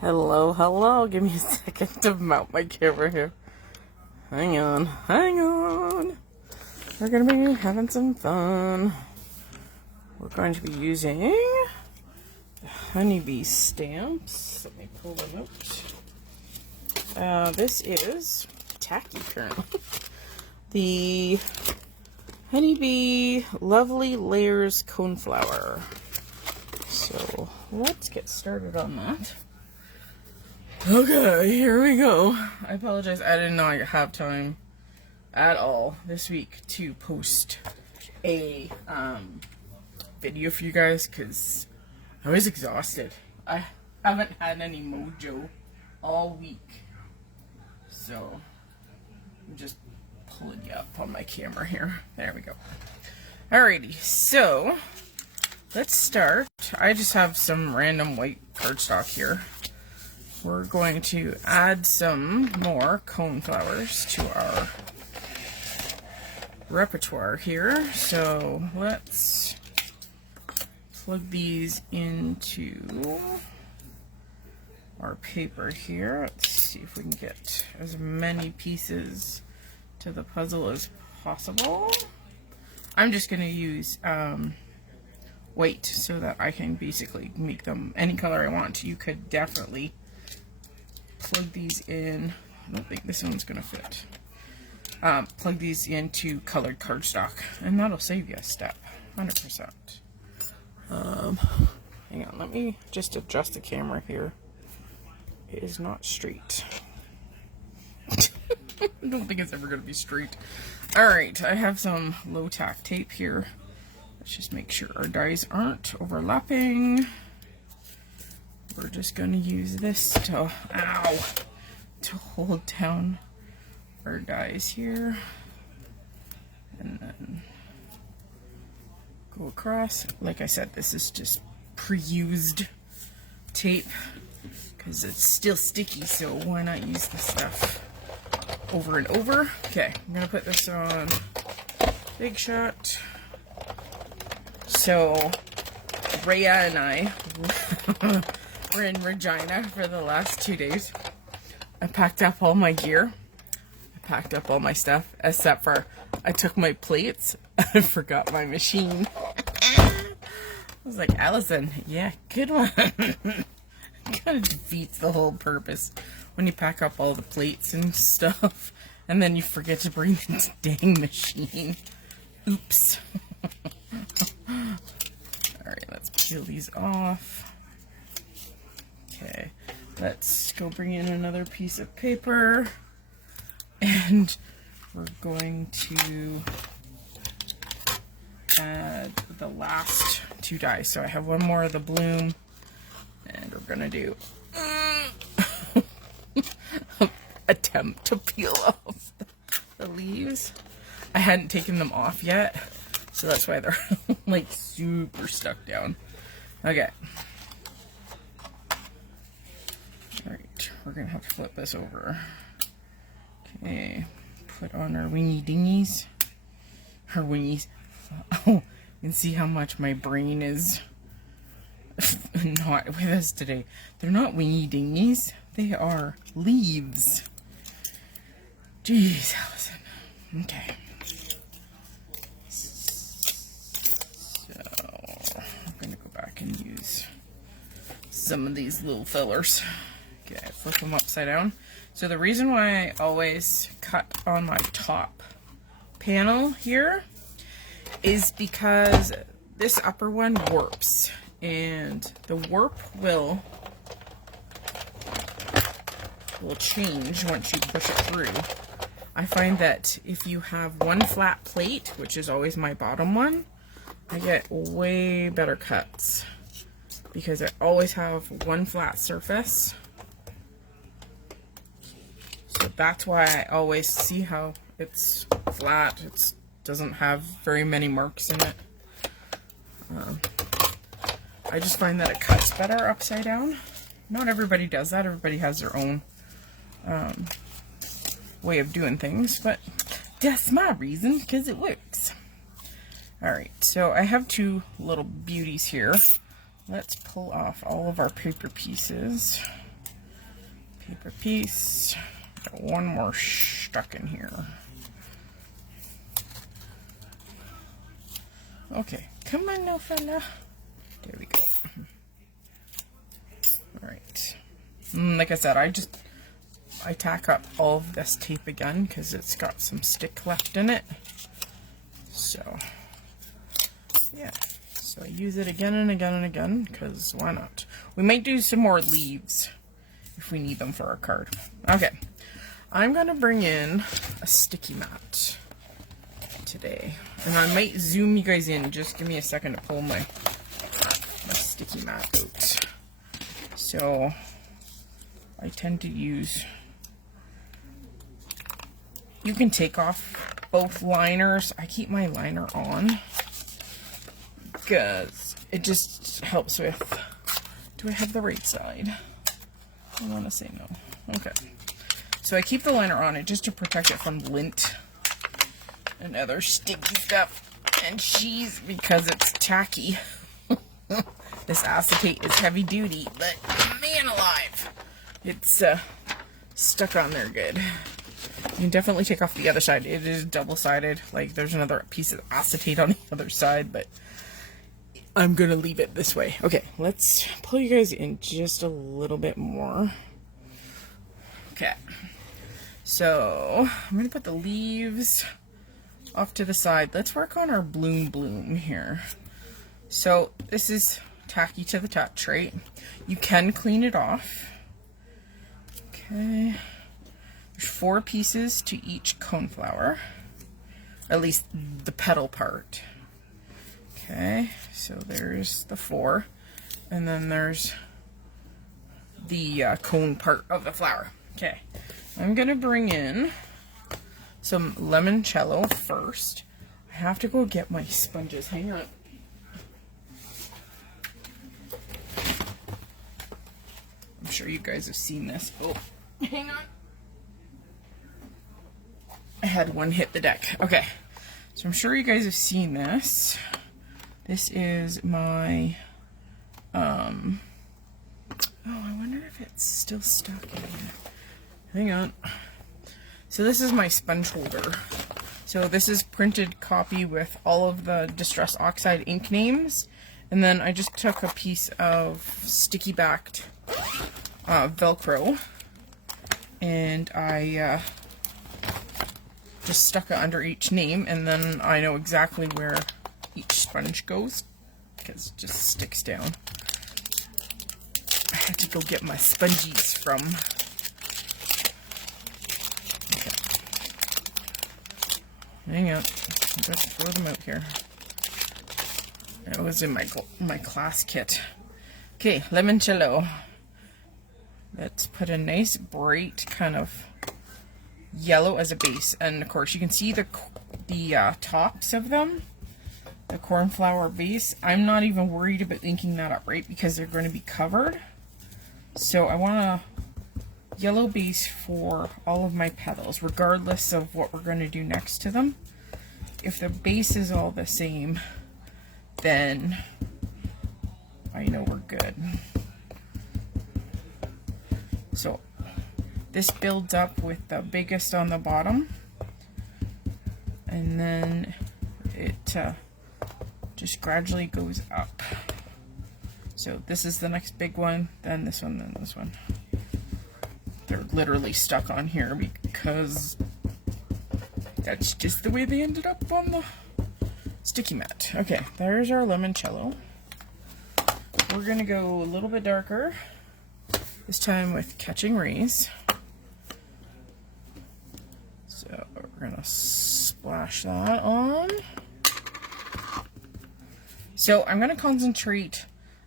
Hello, hello. Give me a second to mount my camera here. Hang on. We're going to be having some fun. We're going to be using honeybee stamps. Let me pull them out. This is tacky currently. The Honeybee Lovely Layers Coneflower. So let's get started on that. Okay, here we go. I apologize, I did not have time at all this week to post a video for you guys because I was exhausted. I haven't had any mojo all week. So I'm just pulling you up on my camera here. There we go. Alrighty, so let's start. I just have some random white cardstock here. We're going to add some more coneflowers to our repertoire here. So let's plug these into our paper here. Let's see if we can get as many pieces to the puzzle as possible. I'm just going to use white so that I can basically make them any color I want. You could definitely plug these in. I don't think this one's going to fit. Plug these into colored cardstock, and that'll save you a step, 100%. Hang on, let me just adjust the camera here. It is not straight. I don't think it's ever going to be straight. Alright, I have some low tack tape here. Let's just make sure our dies aren't overlapping. We're just going to use this to hold down our dies here. And then go across. Like I said, this is just pre-used tape because it's still sticky, so why not use this stuff over and over. Okay, I'm gonna put this on Big Shot. So Rhea and I were in Regina for the last 2 days. I packed up all my gear. I packed up all my stuff, except for I took my plates. I forgot my machine. I was like, Allison, yeah, good one. Kind of defeats the whole purpose when you pack up all the plates and stuff, and then you forget to bring the dang machine. Oops. Alright, let's peel these off. Okay, let's go bring in another piece of paper, and we're going to add the last 2 dies. So I have one more of the bloom, and we're gonna do attempt to peel off the leaves. I hadn't taken them off yet, so that's why they're like super stuck down. Okay. Alright, we're gonna have to flip this over. Okay, put on our wingy dingies. Our wingies. Oh, you can see how much my brain is not with us today. They're not wingy dingies, they are leaves. Jeez, Allison. Okay. So, I'm going to go back and use some of these little fillers. Okay, flip them upside down. So the reason why I always cut on my top panel here is because this upper one warps. And the warp will change once you push it through. I find that if you have one flat plate, which is always my bottom one, I get way better cuts because I always have one flat surface. So that's why I always see how it's flat. It doesn't have very many marks in it. I just find that it cuts better upside down. Not everybody does that. Everybody has their own way of doing things, but that's my reason because it works. Alright, so I have 2 little beauties here. Let's pull off all of our paper pieces. Keep a piece. Got one more stuck in here. Okay, come on now, fella. There we go. Alright. Like I said, I tack up all of this tape again because it's got some stick left in it. So, yeah. So I use it again and again and again because why not? We might do some more leaves if we need them for our card. Okay. I'm going to bring in a sticky mat today. And I might zoom you guys in. Just give me a second to pull my sticky mat out. So I tend to use, you can take off both liners. I keep my liner on because it just helps with, do I have the right side? I want to say no. Okay. So I keep the liner on it just to protect it from lint and other sticky stuff and cheese because it's tacky. This acetate is heavy duty, but man alive, it's stuck on there good. You can definitely take off the other side. It is double-sided. Like there's another piece of acetate on the other side, but I'm gonna leave it this way. Okay, let's pull you guys in just a little bit more. Okay, so I'm gonna put the leaves off to the side. Let's work on our bloom here. So this is tacky to the touch, right? You can clean it off. Okay. There's 4 pieces to each coneflower. At least the petal part. Okay, so there's the 4. And then there's the cone part of the flower. Okay, I'm gonna bring in some limoncello first. I have to go get my sponges. Hang on. I'm sure you guys have seen this. Oh, hang on. I had one hit the deck. Okay, so I'm sure you guys have seen this. This is my, oh, I wonder if it's still stuck in here. Hang on. So this is my sponge holder. So this is printed copy with all of the Distress Oxide ink names. And then I just took a piece of sticky backed Velcro. And I just stuck it under each name. And then I know exactly where each sponge goes. Because it just sticks down. I had to go get my spongies from... Hang on, I'm going to throw them out here. It was in my class kit. Okay, limoncello. Let's put a nice bright kind of yellow as a base, and of course you can see the tops of them, the cornflower base. I'm not even worried about inking that up, right? Because they're going to be covered. So I want a yellow base for all of my petals, regardless of what we're going to do next to them. If the base is all the same, then I know we're good. So this builds up with the biggest on the bottom, and then it just gradually goes up. So this is the next big one, then this one, then this one. They're literally stuck on here because that's just the way they ended up on the sticky mat. Okay, there's our limoncello. We're gonna go a little bit darker, this time with Catching Rays. So we're gonna splash that on. So I'm gonna concentrate,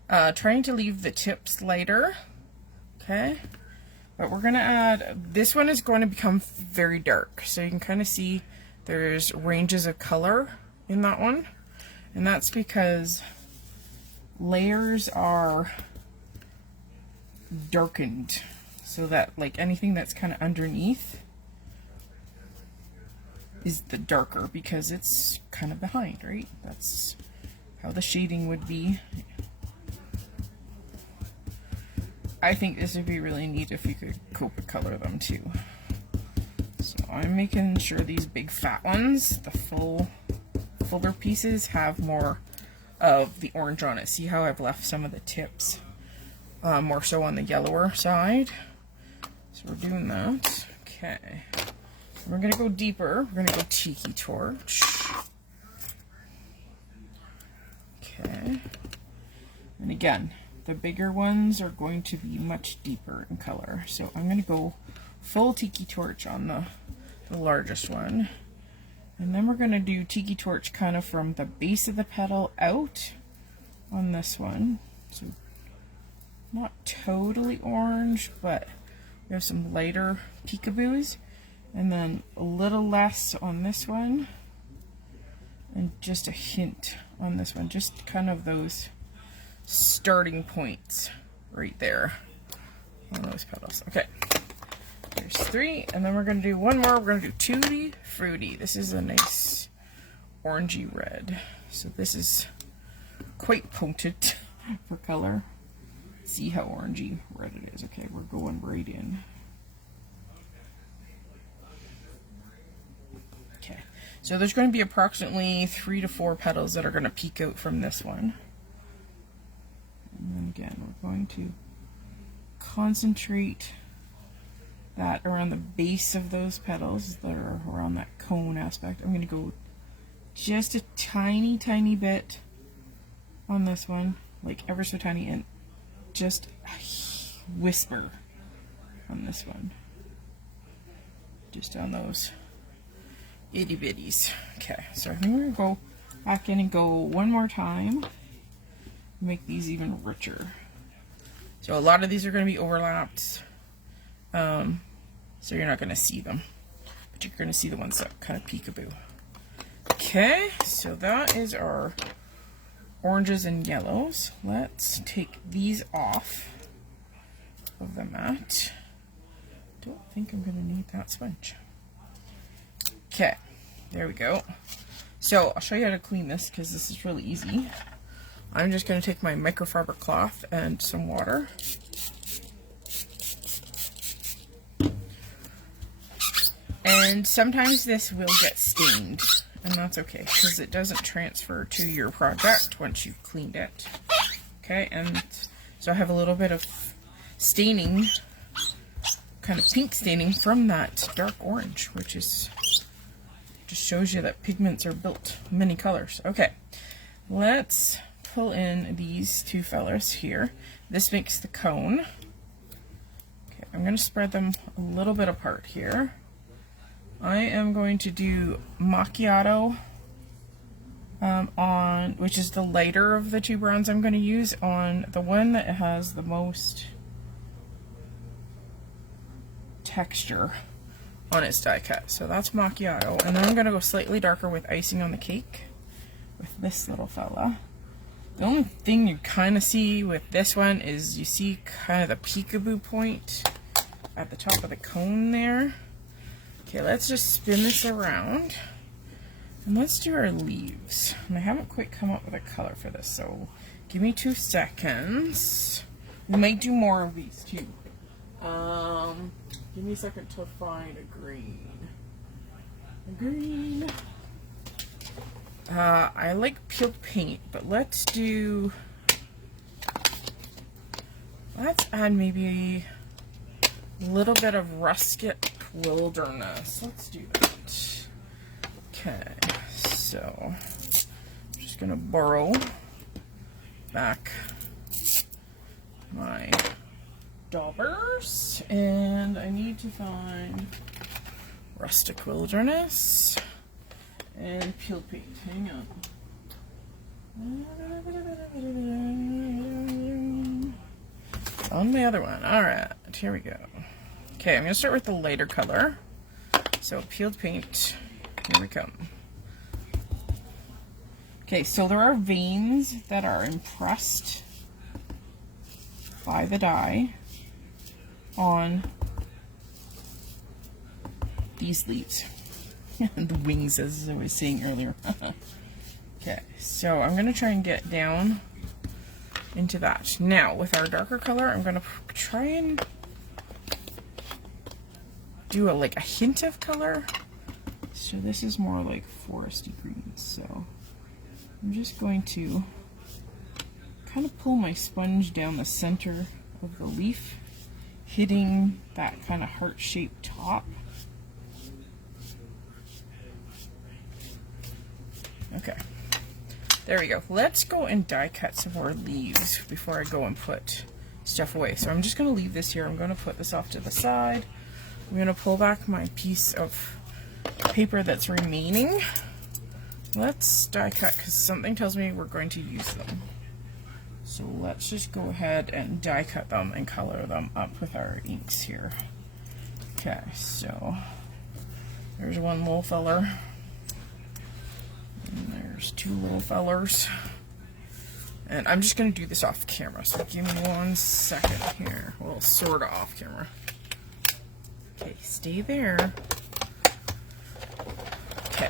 trying to leave the tips lighter, okay? But we're going to add, this one is going to become very dark. So you can kind of see there's ranges of color in that one. And that's because layers are darkened. So that like anything that's kind of underneath is the darker because it's kind of behind, right? That's how the shading would be. I think this would be really neat if you could Copa color them too. So I'm making sure these big fat ones, the fuller pieces, have more of the orange on it. See how I've left some of the tips more so on the yellower side? So we're doing that. Okay. We're going to go deeper. We're going to go Tiki Torch. Okay. And again, the bigger ones are going to be much deeper in color. So I'm going to go full Tiki Torch on the largest one. And then we're going to do Tiki Torch kind of from the base of the petal out on this one. So not totally orange, but we have some lighter peekaboos. And then a little less on this one. And just a hint on this one. Just kind of those starting points right there on those petals. Okay. There's 3, and then we're going to do one more. We're going to do Tutti Frutti. This is a nice orangey red. So this is quite potent for color. See how orangey red it is. Okay, we're going right in. Okay, so there's going to be approximately 3 to 4 petals that are going to peek out from this one. And then again, we're going to concentrate that around the base of those petals that are around that cone aspect. I'm going to go just a tiny bit on this one, like ever so tiny, and just a whisper on this one. Just on those itty bitties. Okay, so I think we're going to go back in and go one more time. Make these even richer. So a lot of these are going to be overlapped. So you're not going to see them, but you're going to see the ones that kind of peekaboo. Okay, so that is our oranges and yellows. Let's take these off of the mat. Don't think I'm going to need that sponge. Okay, there we go. So I'll show you how to clean this because this is really easy. I'm just going to take my microfiber cloth and some water. And sometimes this will get stained, and that's okay, because it doesn't transfer to your project once you've cleaned it. Okay, and so I have a little bit of staining, kind of pink staining from that dark orange, which is just shows you that pigments are built many colors. Okay, let's pull in these 2 fellas here. This makes the cone. Okay, I'm going to spread them a little bit apart here. I am going to do macchiato on, which is the lighter of the 2 browns I'm going to use, on the one that has the most texture on its die cut. So that's macchiato. And then I'm going to go slightly darker with icing on the cake with this little fella. The only thing you kind of see with this one is you see kind of the peekaboo point at the top of the cone there. Okay, let's just spin this around and let's do our leaves. And I haven't quite come up with a color for this, so give me 2 seconds. We might do more of these too. Give me a second to find a green. I like peeled paint, but let's add maybe a little bit of rusket wilderness. Let's do that. Okay, so I'm just gonna borrow back my daubers, and I need to find rustic wilderness and peeled paint. Hang on. On my other one. Alright, here we go. Okay, I'm going to start with the lighter color. So peeled paint, here we come. Okay, so there are veins that are impressed by the die on these leaves. The wings, as I was saying earlier. Okay, so I'm going to try and get down into that. Now, with our darker color, I'm going to try and do like a hint of color. So this is more like foresty greens. So I'm just going to kind of pull my sponge down the center of the leaf, hitting that kind of heart-shaped top. Okay, there we go. Let's go and die cut some more leaves before I go and put stuff away. So I'm just going to leave this here. I'm going to put this off to the side. I'm going to pull back my piece of paper that's remaining. Let's die cut because something tells me we're going to use them. So let's just go ahead and die cut them and color them up with our inks here. Okay, so there's one little feller. And there's two little fellers. And I'm just going to do this off camera, so give me 1 second here. Well, sort of off camera. Okay, stay there. Okay.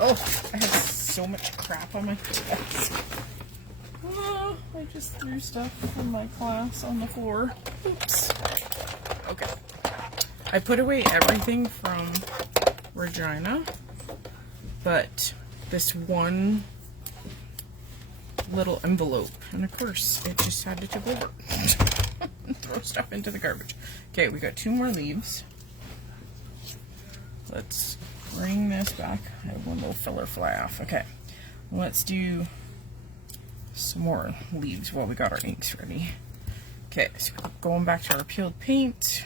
Oh, I have so much crap on my desk. Oh, I just threw stuff from my class on the floor. Oops. Okay. I put away everything from Regina, but this one little envelope, and of course, it just had to tip over and throw stuff into the garbage. Okay, we got 2 more leaves. Let's bring this back. I have one little filler fly off. Okay, let's do some more leaves while we got our inks ready. Okay, so going back to our peeled paint.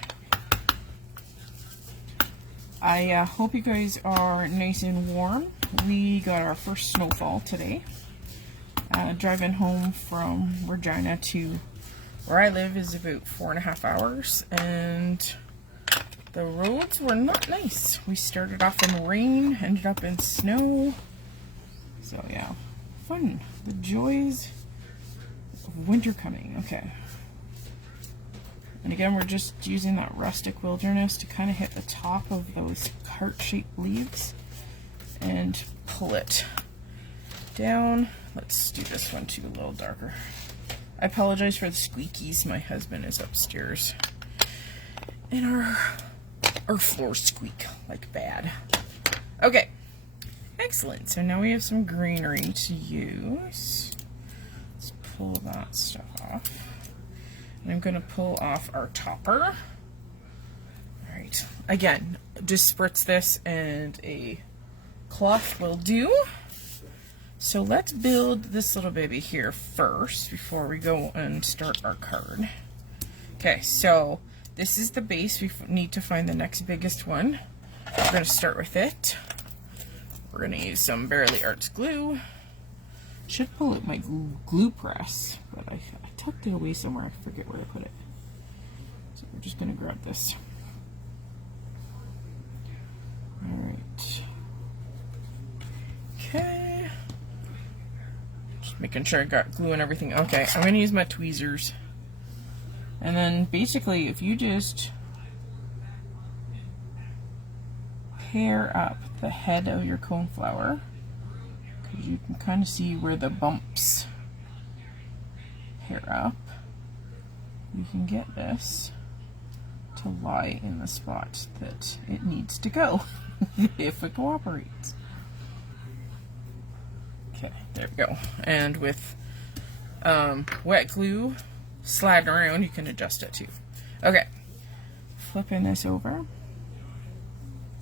I hope you guys are nice and warm. We got our first snowfall today. Driving home from Regina to where I live is about 4.5 hours, and the roads were not nice. We started off in rain, ended up in snow. So yeah, fun. The joys of winter coming. Okay. And again, we're just using that rustic wilderness to kind of hit the top of those heart-shaped leaves and pull it down. Let's do this one too, a little darker. I apologize for the squeakies. My husband is upstairs, and our floors squeak like bad. Okay, excellent. So now we have some greenery to use. Let's pull that stuff off. And I'm going to pull off our topper. All right. Again, just spritz this and a cloth will do. So let's build this little baby here first before we go and start our card. Okay, so this is the base. We need to find the next biggest one. We're going to start with it. We're going to use some Barely Arts glue. Should pull out my glue press, but I tucked it away somewhere. I forget where I put it. So we're just going to grab this. Alright. Okay. Just making sure I got glue and everything. Okay, I'm going to use my tweezers. And then basically, if you just pair up the head of your coneflower, because you can kind of see where the bumps pair up, you can get this to lie in the spot that it needs to go if it cooperates. Okay, there we go. And with wet glue sliding around, you can adjust it too. Okay, flipping this over.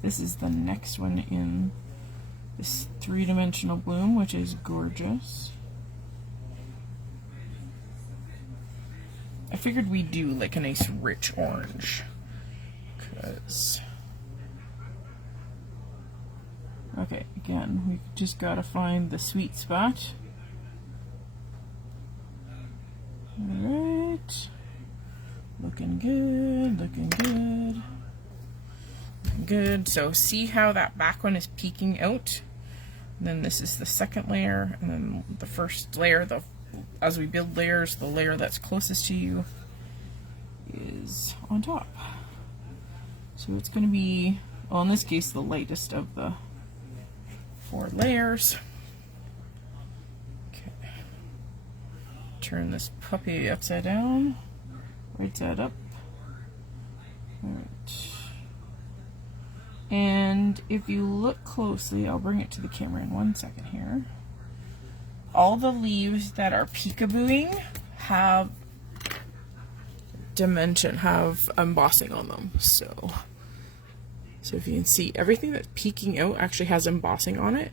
This is the next one in this 3-dimensional bloom, which is gorgeous. I figured we'd do like a nice rich orange, because okay, again, we just gotta find the sweet spot. Alright, looking good, looking good, looking good. So see how that back one is peeking out? And then this is the second layer, and then the first layer, as we build layers, the layer that's closest to you is on top. So it's going to be, well, in this case, the lightest of the 4 layers. Okay. turn this puppy upside down, right side up. Alright. And if you look closely, I'll bring it to the camera in 1 second here. All the leaves that are peekabooing have dimension, have embossing on them. So if you can see, everything that's peeking out actually has embossing on it.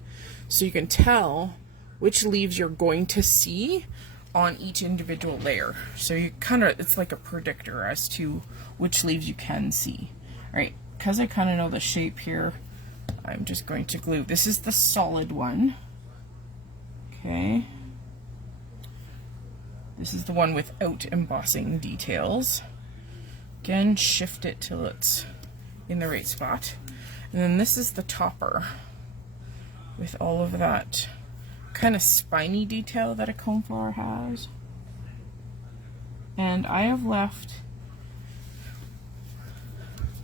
So you can tell which leaves you're going to see on each individual layer. So you kind of, it's like a predictor as to which leaves you can see. All right, because I kind of know the shape here, I'm just going to glue. This is the solid one. Okay. This is the one without embossing details. Again, shift it till it's in the right spot. And then this is the topper with all of that kind of spiny detail that a coneflower has. And I have left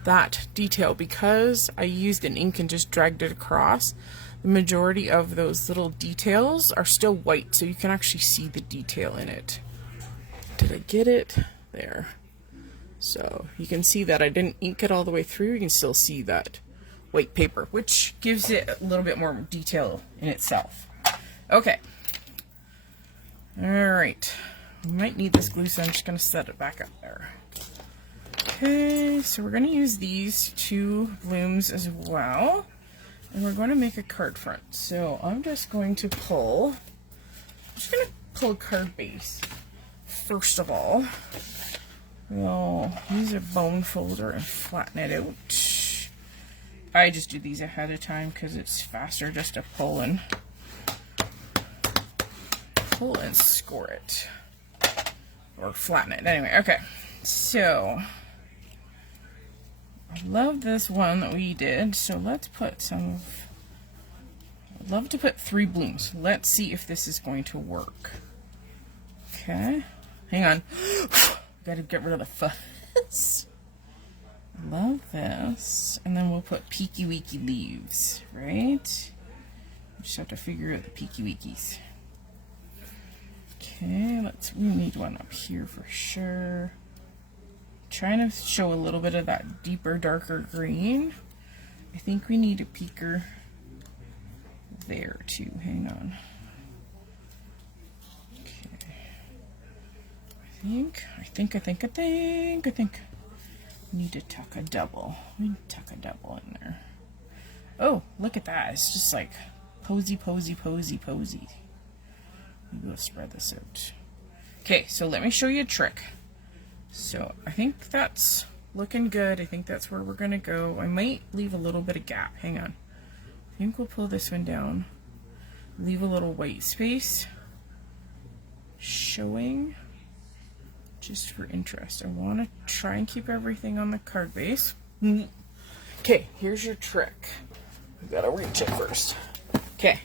that detail because I used an ink and just dragged it across. The majority of those little details are still white, so you can actually see the detail in it. Did I get it? There. So you can see that I didn't ink it all the way through. You can still see that white paper, which gives it a little bit more detail in itself. Okay. Alright. We might need this glue, so I'm just going to set it back up there. Okay, so we're going to use these two blooms as well. And we're going to make a card front. So I'm just going to pull a card base. First of all, we'll use a bone folder and flatten it out. I just do these ahead of time because it's faster just to pull and score it. Or flatten it. Anyway, okay. So I love this one that we did. So let's put some of, I'd love to put 3 blooms. Let's see if this is going to work. Okay. Hang on. Gotta get rid of the fuzz. Love this. And then we'll put peeky weeky leaves, right? Just have to figure out the peeky weekies. Okay, we need one up here for sure. Trying to show a little bit of that deeper, darker green. I think we need a peeker there too. Hang on. I think we need to tuck a double. We need to tuck a double in there. Oh, look at that. It's just like posy, posy, posy, posy. Maybe we'll spread this out. Okay, so let me show you a trick. So I think that's looking good. I think that's where we're gonna go. I might leave a little bit of gap. Hang on. I think we'll pull this one down. Leave a little white space showing. Just for interest. I want to try and keep everything on the card base. Okay, here's your trick. You gotta reach it first. Okay,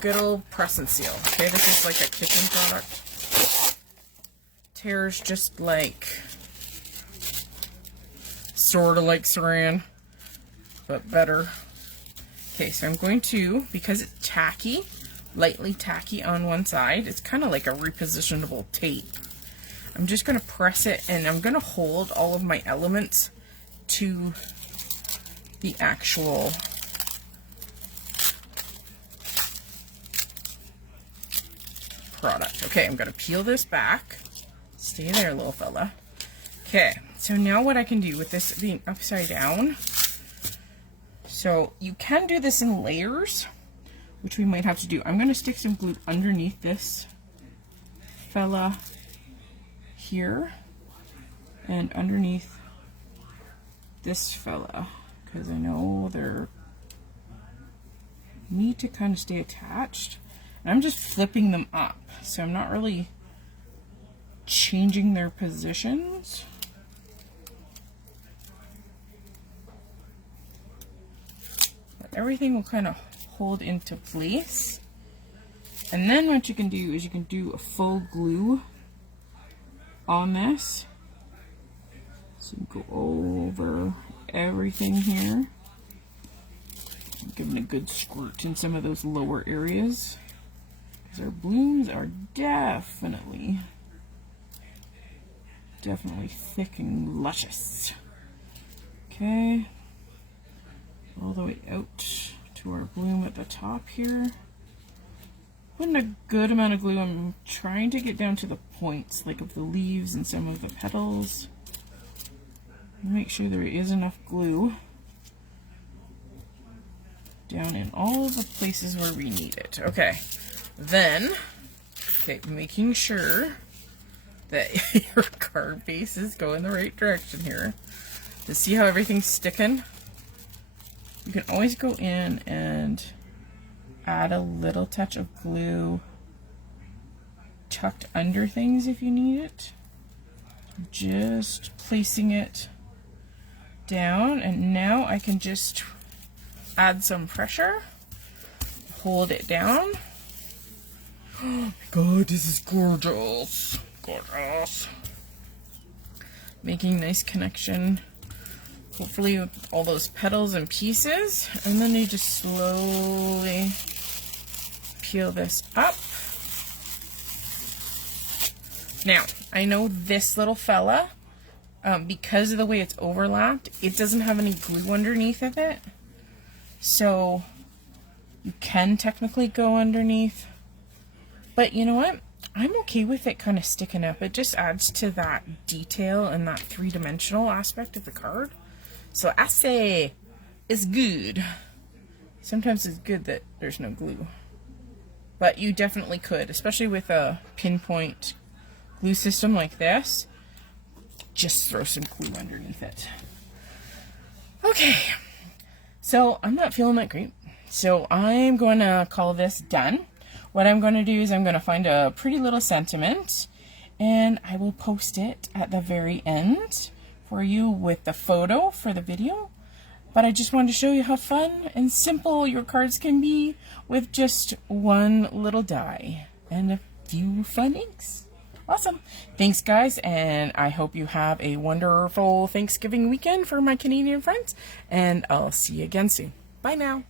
good old press and seal. Okay, this is like a kitchen product. Tears just like, sort of like saran, but better. Okay, so I'm going to, because it's tacky, lightly tacky on one side, it's kind of like a repositionable tape. I'm just going to press it, and I'm going to hold all of my elements to the actual product. Okay, I'm going to peel this back. Stay there, little fella. Okay, so now what I can do with this being upside down, so you can do this in layers, which we might have to do. I'm going to stick some glue underneath this fella here and underneath this fella, because I know they're need to kind of stay attached, and I'm just flipping them up, so I'm not really changing their positions. But everything will kind of hold into place, and then what you can do is you can do a full glue on this, so you can go over everything here, giving a good squirt in some of those lower areas. Our blooms are definitely thick and luscious. Okay, all the way out to our bloom at the top here. Putting a good amount of glue. I'm trying to get down to the points, like of the leaves and some of the petals. Make sure there is enough glue down in all of the places where we need it. Okay, then, making sure that your card bases go in the right direction here. To see how everything's sticking, you can always go in and add a little touch of glue tucked under things if you need it. Just placing it down, and now I can just add some pressure, hold it down. Oh my god, this is gorgeous. Gorgeous. Making nice connection, hopefully with all those petals and pieces, and then you just slowly peel this up. Now, I know this little fella, because of the way it's overlapped, it doesn't have any glue underneath of it. So you can technically go underneath, but you know what? I'm okay with it kind of sticking up. It just adds to that detail and that three-dimensional aspect of the card. So I say it's good. Sometimes it's good that there's no glue, but you definitely could, especially with a pinpoint glue system like this. Just throw some glue underneath it. Okay, so I'm not feeling that great, so I'm going to call this done. What I'm going to do is I'm going to find a pretty little sentiment, and I will post it at the very end for you with the photo for the video. But I just wanted to show you how fun and simple your cards can be with just one little die and a few fun inks. Awesome. Thanks, guys, and I hope you have a wonderful Thanksgiving weekend for my Canadian friends, and I'll see you again soon. Bye now.